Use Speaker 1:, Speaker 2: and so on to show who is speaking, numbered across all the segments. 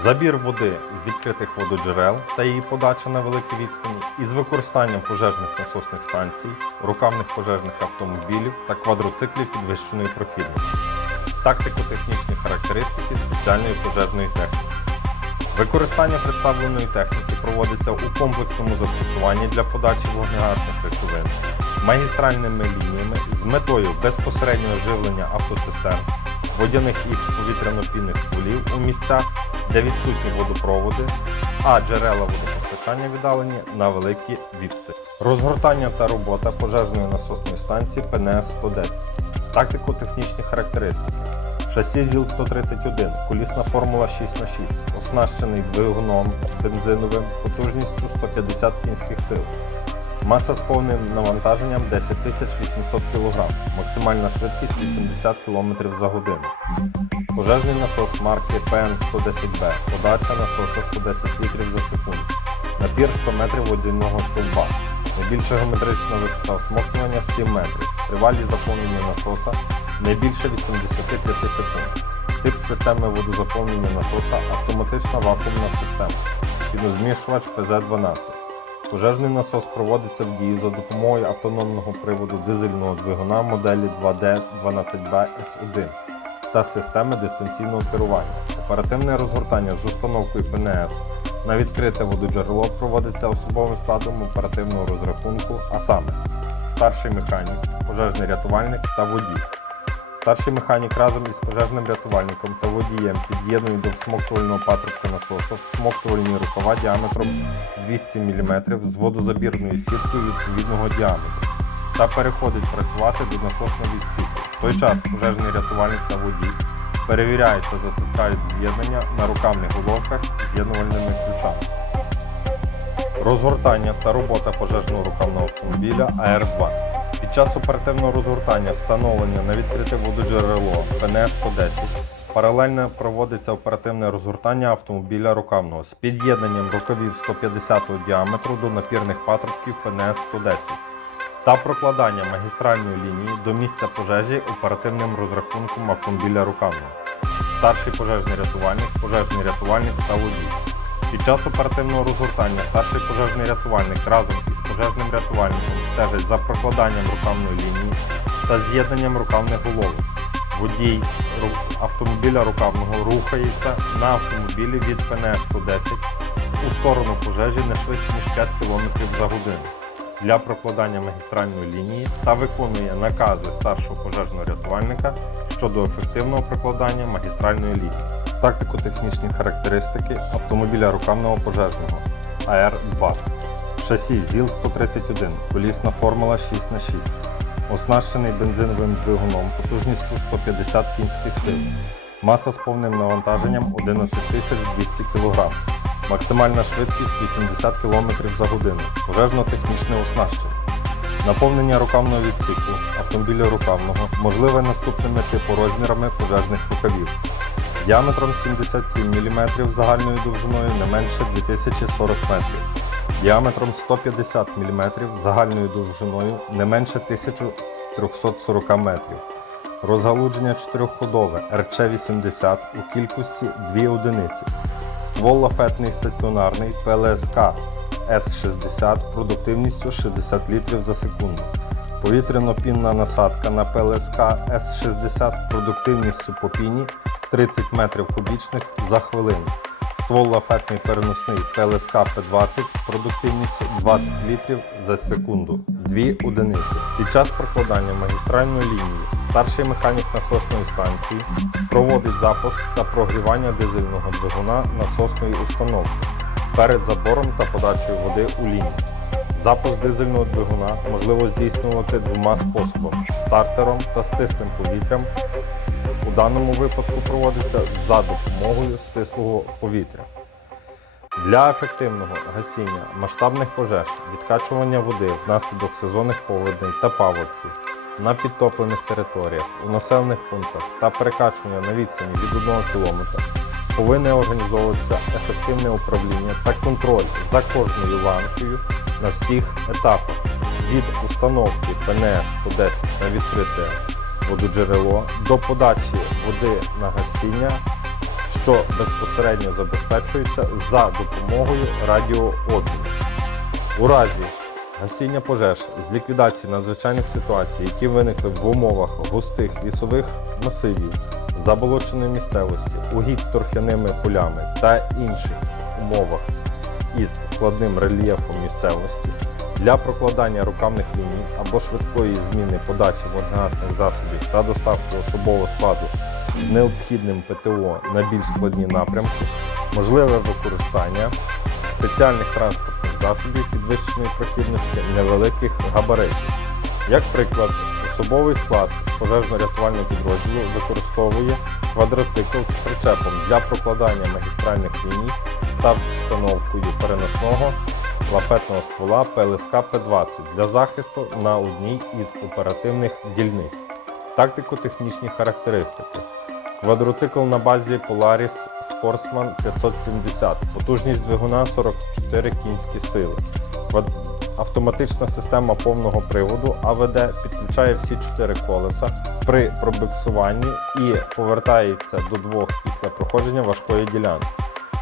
Speaker 1: Забір води з відкритих вододжерел та її подача на великій відстані із використанням пожежних насосних станцій, рукавних пожежних автомобілів та квадроциклів підвищеної прохідності, тактико-технічні характеристики спеціальної пожежної техніки. Використання представленої техніки проводиться у комплексному застосуванні для подачі вогнегасних речовин магістральними лініями з метою безпосереднього живлення автоцистерн, водяних і повітряно-пінних стволів у місцях, де відсутні водопроводи, а джерела водопостачання віддалені на великі відстані. Розгортання та робота пожежної насосної станції ПНС-110. Тактико-технічні характеристики. Шасі ЗІЛ-131, колісна формула 6х6, оснащений двигуном бензиновим потужністю 150 кінських сил. Маса з повним навантаженням 10 800 кг, максимальна швидкість 80 км за годину. Пожежний насос марки ПН-110Б, подача насоса 110 літрів за секунду, напір 100 метрів водяного стовба, найбільша геометрична висота всмоктування 7 метрів, тривалість заповнення насоса не більше 85 секунд. Тип системи водозаповнення насоса автоматична вакуумна система, підозмішувач ПЗ-12. Пожежний насос проводиться в дії за допомогою автономного приводу дизельного двигуна моделі 2D12B S1 та системи дистанційного керування. Оперативне розгортання з установкою ПНС на відкрите вододжерело проводиться особовим складом оперативного розрахунку, а саме старший механік, пожежний рятувальник та водій. Старший механік разом із пожежним рятувальником та водієм під'єднує до всмоктувального патрубка насосу всмоктувальні рукава діаметром 200 мм з водозабірною сіткою відповідного діаметру та переходить працювати до насосного відсіку. В той час пожежний рятувальник та водій перевіряють та затискають з'єднання на рукавних головках з'єднувальними ключами. Розгортання та робота пожежного рукавного автомобіля АР-2. Під час оперативного розгортання встановлення на відкрите вододжерело ПНС-110 паралельно проводиться оперативне розгортання автомобіля рукавного з під'єднанням рукавів 150 діаметру до напірних патрубків ПНС-110 та прокладання магістральної лінії до місця пожежі оперативним розрахунком автомобіля рукавного. Старший пожежний рятувальник, пожежний рятувальник та водій. Під час оперативного розгортання старший пожежний рятувальник разом із пожежним рятувальником стежить за прокладанням рукавної лінії та з'єднанням рукавних головок. Водій автомобіля рукавного рухається на автомобілі від ПНС-110 у сторону пожежі не швидше ніж 5 км за годину для прокладання магістральної лінії та виконує накази старшого пожежного рятувальника щодо ефективного прокладання магістральної лінії. Тактико-технічні характеристики автомобіля рукавного пожежного АР-2. Шасі ЗІЛ-131, колісна формула 6х6, оснащений бензиновим двигуном потужністю 150 кінських сил, маса з повним навантаженням 11 200 кг, максимальна швидкість 80 км за годину, пожежно-технічне оснащення. Наповнення рукавного відсіку автомобіля рукавного можливе наступними типу розмірами пожежних рукавів діаметром 77 мм загальною довжиною не менше 2040 метрів, діаметром 150 мм загальною довжиною не менше 1340 метрів. Розгалудження чотирьохходове РЧ-80 у кількості 2 одиниці. Ствол лафетний стаціонарний ПЛСК С-60 продуктивністю 60 літрів за секунду. Повітряно-пінна насадка на ПЛСК С-60 продуктивністю по піні 30 метрів кубічних за хвилину. Ствол лафетний переносний ПЛСК П-20 продуктивністю 20 літрів за секунду. 2 одиниці. Під час прокладання магістральної лінії старший механік насосної станції проводить запуск та прогрівання дизельного двигуна насосної установки перед забором та подачею води у лінію. Запуск дизельного двигуна можливо здійснювати двома способами стартером та стислим повітрям. У даному випадку проводиться за допомогою стислого повітря. Для ефективного гасіння масштабних пожеж, відкачування води внаслідок сезонних поводень та паводків на підтоплених територіях, у населених пунктах та перекачування на відстані від 1 км повинне організовуватися ефективне управління та контроль за кожною ланкою на всіх етапах від установки ПНС-110 на відкрите вододжерело до подачі води на гасіння, що безпосередньо забезпечується за допомогою радіообміну. У разі гасіння пожеж з ліквідації надзвичайних ситуацій, які виникли в умовах густих лісових масивів, заболоченої місцевості, угідь з торфяними полями та інших умовах із складним рельєфом місцевості для прокладання рукавних ліній або швидкої зміни подачі вогнегасних засобів та доставки особового складу з необхідним ПТО на більш складні напрямки, можливе використання спеціальних транспортних засобів підвищеної прохідності невеликих габаритів. Як приклад, особовий склад пожежно-рятувального підрозділу використовує квадроцикл з причепом для прокладання магістральних ліній та встановкою переносного лафетного ствола ПЛСК П-20 для захисту на одній із оперативних дільниць. Тактико-технічні характеристики. Квадроцикл на базі Polaris Sportsman 570, потужність двигуна 44 кінські сили. Автоматична система повного приводу АВД підключає всі чотири колеса при пробуксуванні і повертається до двох після проходження важкої ділянки.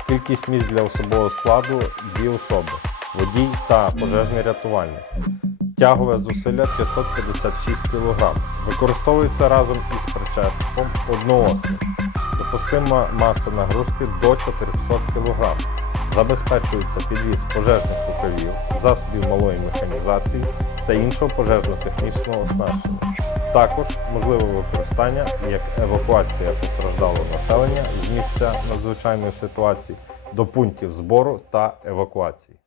Speaker 1: Кількість місць для особового складу дві особи водій та пожежний рятувальник. Тягове зусилля 556 кг. Використовується разом із причепом одноосний. Допустима маса нагрузки до 400 кг. Забезпечується підвіз пожежних рукавів, засобів малої механізації та іншого пожежно-технічного оснащення. Також можливе використання як евакуація постраждалого населення з місця надзвичайної ситуації до пунктів збору та евакуації.